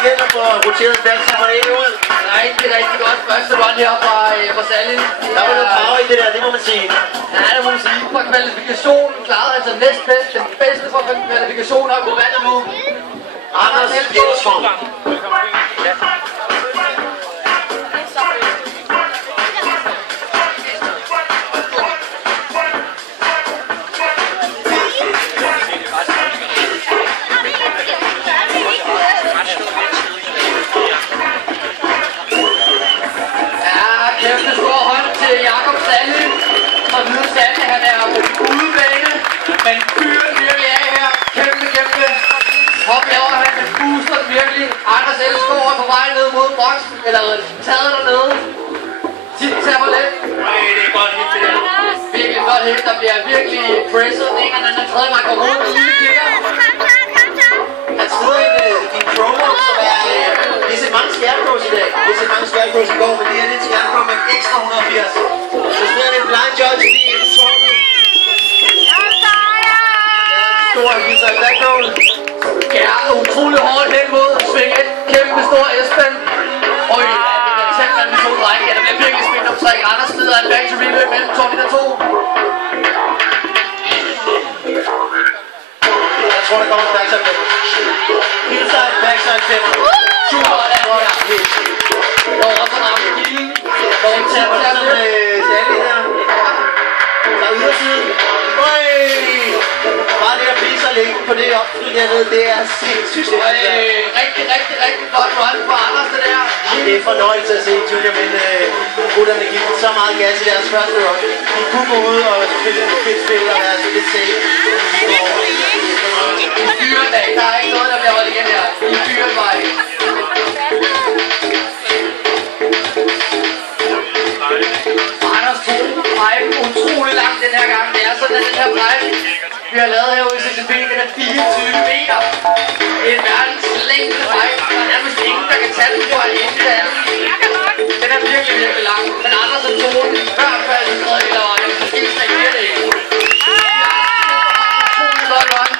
igen at få roteret dansen på det ud. Rigtig, rigtig godt første run her fra Sally. Der var noget power i det der, det må man sige. Ja, det må man sige. Fra kvalifikationen klarede altså næstbedst. Den bedste fra kvalifikationen har gået vandet nu. Anders Elsson. Men fyren virkelig af her. Kæmpe. Hop laver han, men booster den virkelig. Anders Elsgaard er på vej ned mod boksen, eller taget dernede. Titten tager for let. Det er godt hit det der. Virkelig godt hit, der bliver virkelig presset. Den ene og den tredje vej går rundt og lige kigger. Han sidder i en promo, som er... Vi har set mange skærmgås i dag. Vi har set mange skærmgås i går, men det her er et skærmgås med ekstra 180. Så sidder en blind judge lige inden tårnet. Stor viser i backgoal. Ja, utrolig hårdt hen mod sving 1. Kæmpe stor Esben. Øj, ja, det bliver tæt mellem de to drenge. Ja, der bliver virkelig spændt om 3. Anders slider en back to relay mellem Tornita 2. Jeg tror, der kommer en backside 5. Hillside, backside 5. Super, den her. Når også ramme kilen. Når vi tager sådan med Sally her. Der er ydersiden. Øj! Bare det at blive så længe på det opskud dernede, det er sindssygt. Rigtig godt run for Anders, det der. Det er fornøjelse at se Junior, men gutterne giver så meget gas i deres første run. De kunne gå ud og spille fedt spil og være så lidt safe. I fyren dag, der er ikke noget, der bliver holdt igen her. I fyren vej. Anders tog pipen utrolig langt den her gang. Det er sådan, at den her pipe, vi har lavet herude i CCB, den er 24 meter. Det er en verdens længste pipe. Der er nærmest ingen, der kan tage den på alene til det andet. Den er virkelig lang. Men Anders tog den i hvert fald i tredje eller var det måske slet ikke det. Utrolig godt run.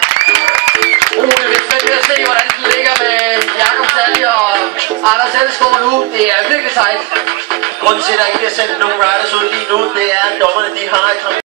Vi er spændt ved at se, hvordan den ligger med Jakob Sally og Anders Elsgaard nu. Det er virkelig sejt. Grunden til, at der ikke bliver sendt nogen riders ud lige nu, det er, at dommerne de har et